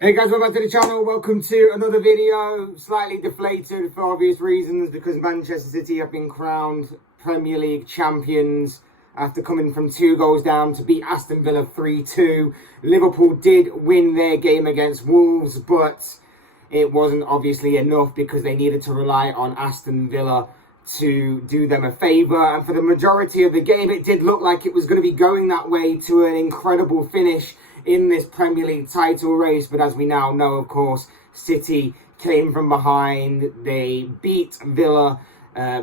Hey guys, welcome back to the channel. Welcome to another video. Slightly deflated for obvious reasons because Manchester City have been crowned Premier League champions after coming from 2 goals down to beat Aston Villa 3-2. Liverpool did win their game against Wolves, but it wasn't obviously enough because they needed to rely on Aston Villa to do them a favour. And for the majority of the game, it did look like it was going to be going that way to an incredible finish in this Premier League title race. But as we now know, of course, City came from behind. They beat Villa,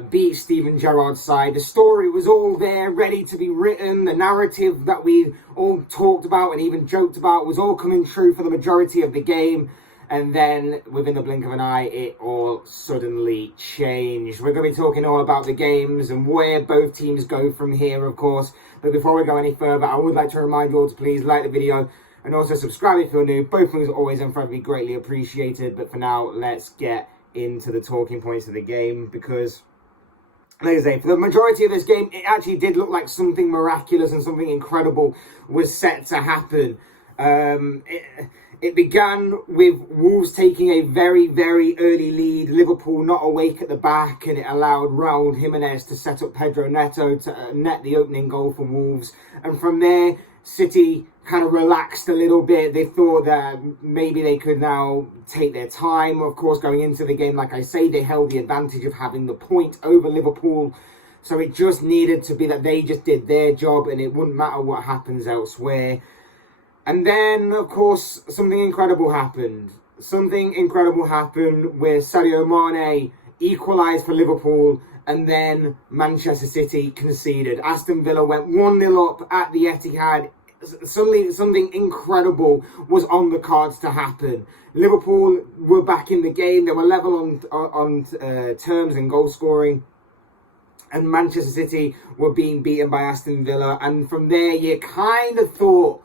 beat Steven Gerrard's side. The story was all there, ready to be written. The narrative that we all talked about and even joked about was all coming true for the majority of the game. And then, within the blink of an eye, it all suddenly changed. We're going to be talking all about the games and where both teams go from here, of course. But before we go any further, I would like to remind you all to please like the video and also subscribe if you're new. Both things are always incredibly greatly appreciated. But for now, let's get into the talking points of the game. Because, like I say, for the majority of this game, it actually did look like something miraculous and something incredible was set to happen. It began with Wolves taking a very, very early lead. Liverpool not awake at the back, and it allowed Raul Jimenez to set up Pedro Neto to net the opening goal for Wolves. And from there, City kind of relaxed a little bit. They thought that maybe they could now take their time. Of course, going into the game, like I say, they held the advantage of having the point over Liverpool. So it just needed to be that they just did their job, and it wouldn't matter what happens elsewhere. And then, of course, something incredible happened. Something incredible happened where Sadio Mane equalised for Liverpool, and then Manchester City conceded. Aston Villa went 1-0 up at the Etihad. Suddenly, something incredible was on the cards to happen. Liverpool were back in the game. They were level on terms and goal scoring. And Manchester City were being beaten by Aston Villa. And from there, you kind of thought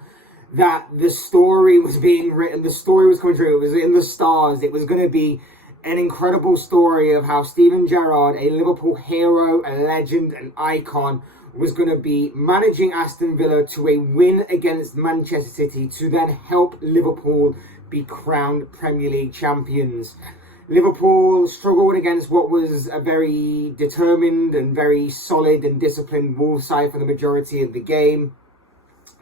that the story was being written, the story was coming true, it was in the stars. It was going to be an incredible story of how Steven Gerrard, a Liverpool hero, a legend, an icon, was going to be managing Aston Villa to a win against Manchester City to then help Liverpool be crowned Premier League champions. Liverpool struggled against what was a very determined and very solid and disciplined Wolves side for the majority of the game.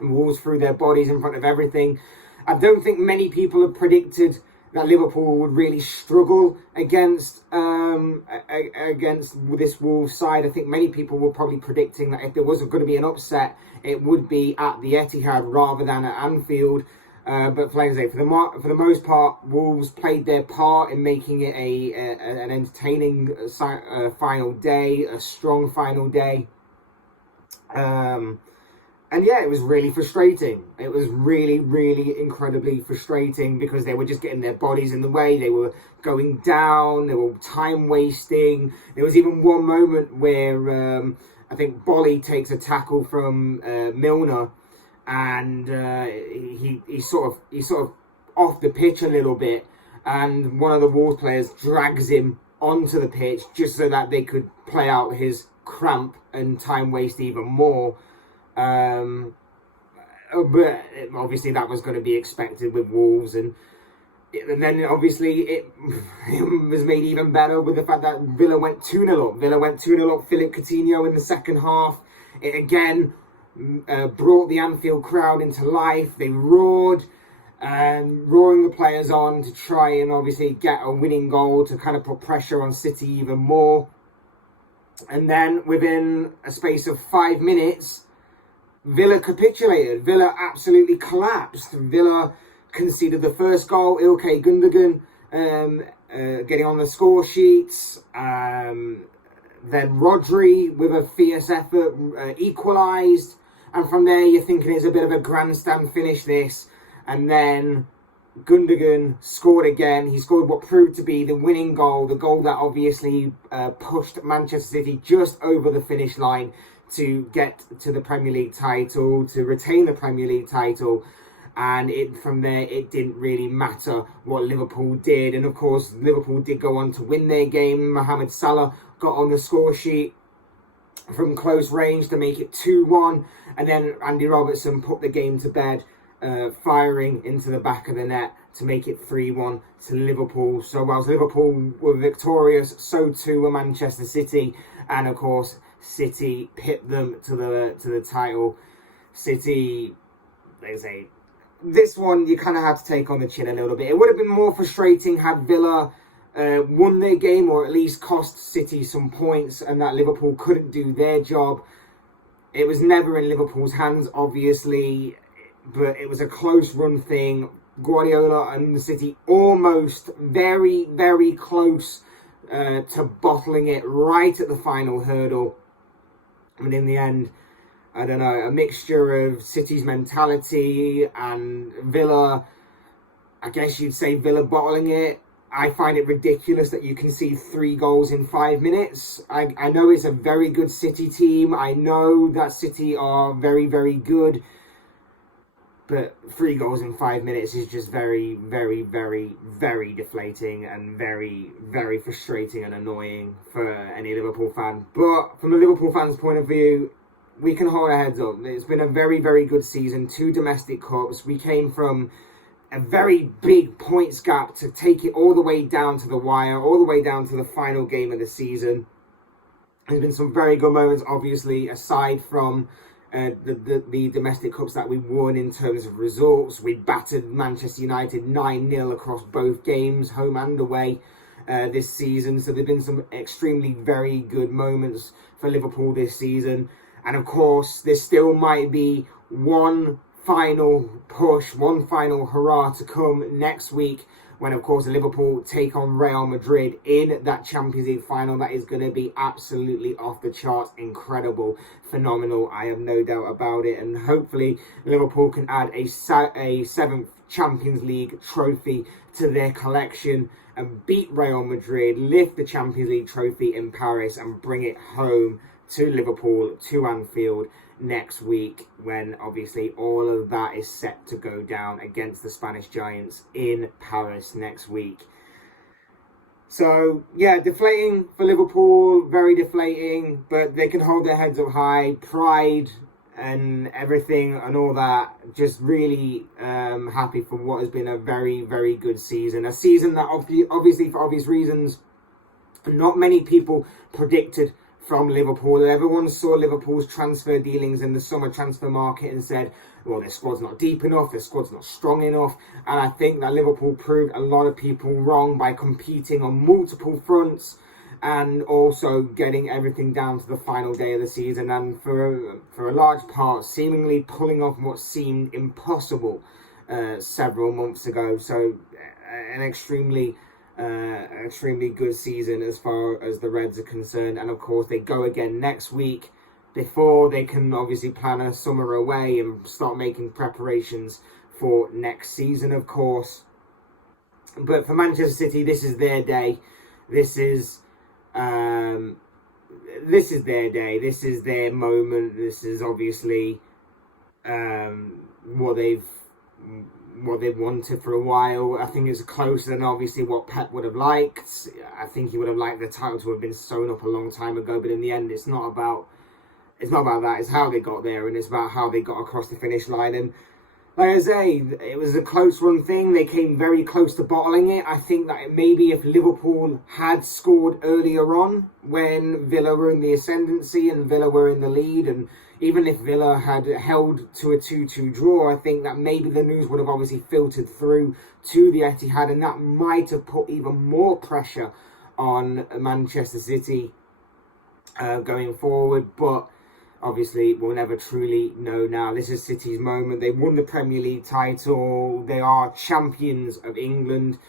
Wolves threw their bodies in front of everything. I don't think many people have predicted that Liverpool would really struggle against this Wolves side. I think many people were probably predicting that if there was going to be an upset, it would be at the Etihad rather than at Anfield. But like I say, for the most part, Wolves played their part in making it an entertaining final day, a strong final day. And yeah, it was really frustrating. It was really, really incredibly frustrating because they were just getting their bodies in the way. They were going down. They were time wasting. There was even one moment where I think Bolly takes a tackle from Milner, and he's sort of off the pitch a little bit, and one of the Wolves players drags him onto the pitch just so that they could play out his cramp and time waste even more. But obviously that was going to be expected with Wolves, and then obviously it was made even better with the fact that Villa went 2-0 up. Villa went 2-0 up. Philippe Coutinho in the second half. It again brought the Anfield crowd into life. They roared, roaring the players on to try and obviously get a winning goal to kind of put pressure on City even more. And then within a space of 5 minutes, Villa capitulated. Villa absolutely collapsed. Villa conceded the first goal. Ilkay Gundogan getting on the score sheets. Then Rodri, with a fierce effort, equalised. And from there, you're thinking it's a bit of a grandstand finish, this. And then Gundogan scored again. He scored what proved to be the winning goal. The goal that obviously pushed Manchester City just over the finish line to get to the Premier League title, to retain the Premier League title. And from there, it didn't really matter what Liverpool did. And of course, Liverpool did go on to win their game. Mohamed Salah got on the score sheet from close range to make it 2-1. And then Andy Robertson put the game to bed firing into the back of the net to make it 3-1 to Liverpool. So whilst Liverpool were victorious, so too were Manchester City, and of course City pipped them to the title. City, they say, this one you kind of had to take on the chin a little bit. It would have been more frustrating had Villa won their game, or at least cost City some points, and that Liverpool couldn't do their job. It was never in Liverpool's hands, obviously, but it was a close run thing. Guardiola and the City almost very, very close to bottling it right at the final hurdle. And in the end, I don't know, a mixture of City's mentality and Villa, I guess you'd say Villa bottling it. I find it ridiculous that you can see 3 goals in 5 minutes. I know it's a very good City team. I know that City are very, very good. But 3 goals in 5 minutes is just very, very, very, very deflating and very, very frustrating and annoying for any Liverpool fan. But from the Liverpool fans' point of view, we can hold our heads up. It's been a very, very good season. 2 domestic cups. We came from a very big points gap to take it all the way down to the wire, all the way down to the final game of the season. There's been some very good moments, obviously, aside from the domestic cups that we won in terms of results. We battered Manchester United 9-0 across both games, home and away, this season. So there have been some extremely very good moments for Liverpool this season. And of course, there still might be one final push, one final hurrah to come next week, when of course Liverpool take on Real Madrid in that Champions League final. That is going to be absolutely off the charts, incredible, phenomenal, I have no doubt about it. And hopefully Liverpool can add a 7th Champions League trophy to their collection and beat Real Madrid, lift the Champions League trophy in Paris and bring it home to Liverpool, to Anfield next week, when obviously all of that is set to go down against the Spanish Giants in Paris next week. So yeah, deflating for Liverpool, very deflating, but they can hold their heads up high. Pride and everything and all that, just really happy for what has been a very, very good season. A season that obviously for obvious reasons not many people predicted from Liverpool. Everyone saw Liverpool's transfer dealings in the summer transfer market and said, well, their squad's not deep enough, their squad's not strong enough. And I think that Liverpool proved a lot of people wrong by competing on multiple fronts and also getting everything down to the final day of the season, and for a large part seemingly pulling off what seemed impossible several months ago. So an extremely good season as far as the Reds are concerned. And of course they go again next week before they can obviously plan a summer away and start making preparations for next season, of course. But for Manchester City, this is their day. This is their day. This is their moment. This is obviously what they've wanted for a while. I think it's closer than obviously what Pep would have liked. I think he would have liked the title to have been sewn up a long time ago, but in the end it's not about that. It's how they got there, and it's about how they got across the finish line. And like I say, it was a close run thing. They came very close to bottling it. I think that maybe if Liverpool had scored earlier on, when Villa were in the ascendancy and Villa were in the lead, and even if Villa had held to a 2-2 draw, I think that maybe the news would have obviously filtered through to the Etihad, and that might have put even more pressure on Manchester City going forward. But obviously, we'll never truly know now. This is City's moment. They won the Premier League title. They are champions of England.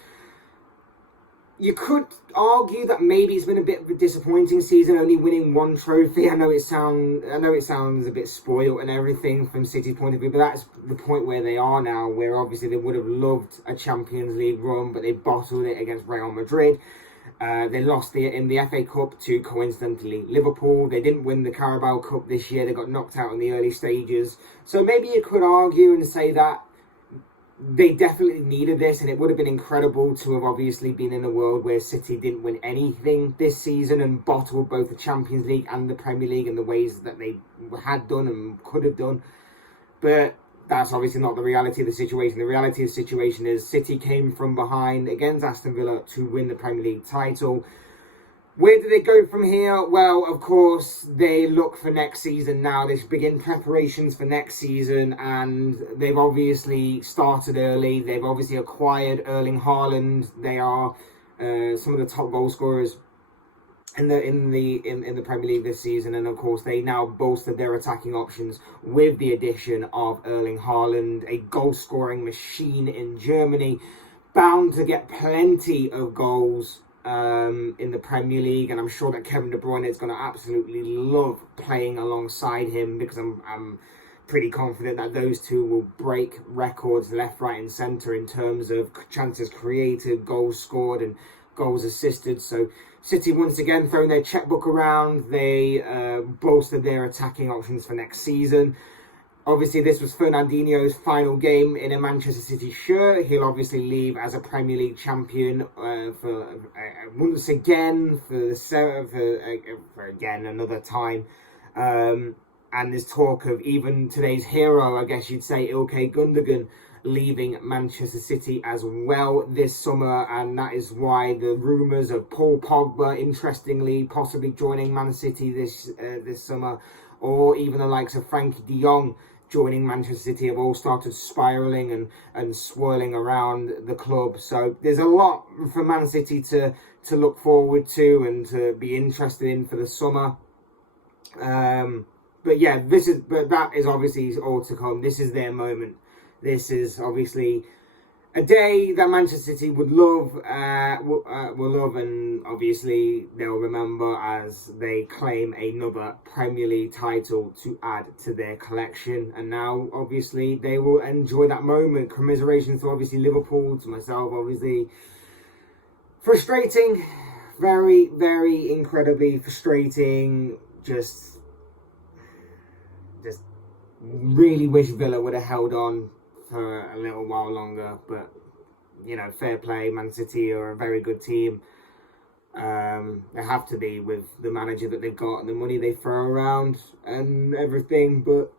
You could argue that maybe it's been a bit of a disappointing season, only winning 1 trophy. I know it sounds a bit spoiled and everything from City's point of view, but that's the point where they are now, where obviously they would have loved a Champions League run, but they bottled it against Real Madrid. They lost in the FA Cup to, coincidentally, Liverpool. They didn't win the Carabao Cup this year. They got knocked out in the early stages. So maybe you could argue and say that they definitely needed this, and it would have been incredible to have obviously been in a world where City didn't win anything this season and bottled both the Champions League and the Premier League in the ways that they had done and could have done. But that's obviously not the reality of the situation. The reality of the situation is City came from behind against Aston Villa to win the Premier League title. Where do they go from here? Well, of course, they look for next season now. They begin preparations for next season, and they've obviously started early. They've obviously acquired Erling Haaland. They are some of the top goal scorers in the Premier League this season, and of course, they now bolstered their attacking options with the addition of Erling Haaland, a goal-scoring machine in Germany, bound to get plenty of goals in the Premier League, and I'm sure that Kevin De Bruyne is going to absolutely love playing alongside him, because I'm pretty confident that those two will break records left, right and centre in terms of chances created, goals scored and goals assisted. So City once again throwing their checkbook around. They bolstered their attacking options for next season. Obviously, this was Fernandinho's final game in a Manchester City shirt. He'll obviously leave as a Premier League champion for once again, for again another time. And there's talk of even today's hero, I guess you'd say, Ilkay Gundogan, leaving Manchester City as well this summer, and that is why the rumours of Paul Pogba, interestingly, possibly joining Man City this summer, or even the likes of Frankie de Jong joining Manchester City, have all started spiralling and swirling around the club. So there's a lot for Man City to look forward to and to be interested in for the summer. But yeah, that is obviously all to come. This is their moment. This is obviously a day that Manchester City would love, will love, and obviously they'll remember as they claim another Premier League title to add to their collection. And now, obviously, they will enjoy that moment. Commiserations to obviously Liverpool, to myself, obviously. Frustrating, very, very incredibly frustrating. Just really wish Villa would have held on for a little while longer, but you know, fair play. Man City are a very good team. They have to be, with the manager that they've got and the money they throw around and everything. But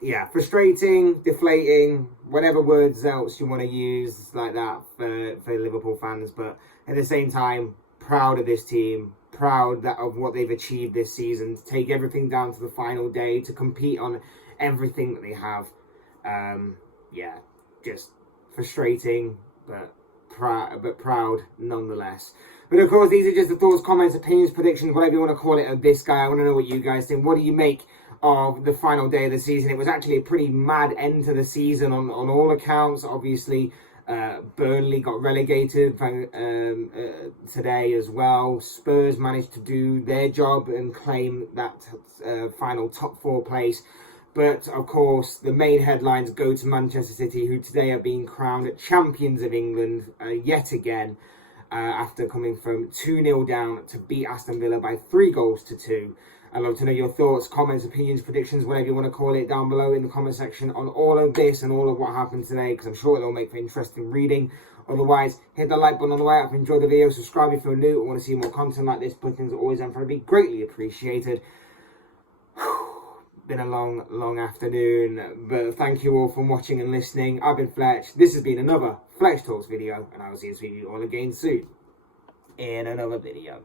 yeah, frustrating, deflating, whatever words else you want to use like that for Liverpool fans. But at the same time, proud of this team, proud of what they've achieved this season, to take everything down to the final day, to compete on everything that they have. Yeah, just frustrating, but proud nonetheless. But of course, these are just the thoughts, comments, opinions, predictions, whatever you want to call it, of this guy. I want to know what you guys think. What do you make of the final day of the season? It was actually a pretty mad end to the season on all accounts. Obviously, Burnley got relegated today as well. Spurs managed to do their job and claim that final top 4 place. But, of course, the main headlines go to Manchester City, who today are being crowned champions of England yet again, after coming from 2-0 down to beat Aston Villa by 3-2. I'd love to know your thoughts, comments, opinions, predictions, whatever you want to call it, down below in the comment section on all of this and all of what happened today, because I'm sure it'll make for interesting reading. Otherwise, hit the like button on the way up if you enjoyed the video, subscribe if you're new and want to see more content like this. Buttons are always and for be greatly appreciated. Been a long afternoon, but thank you all for watching and listening. I've been Fletch. This has been another Fletch Talks video, and I will see you all again soon in another video.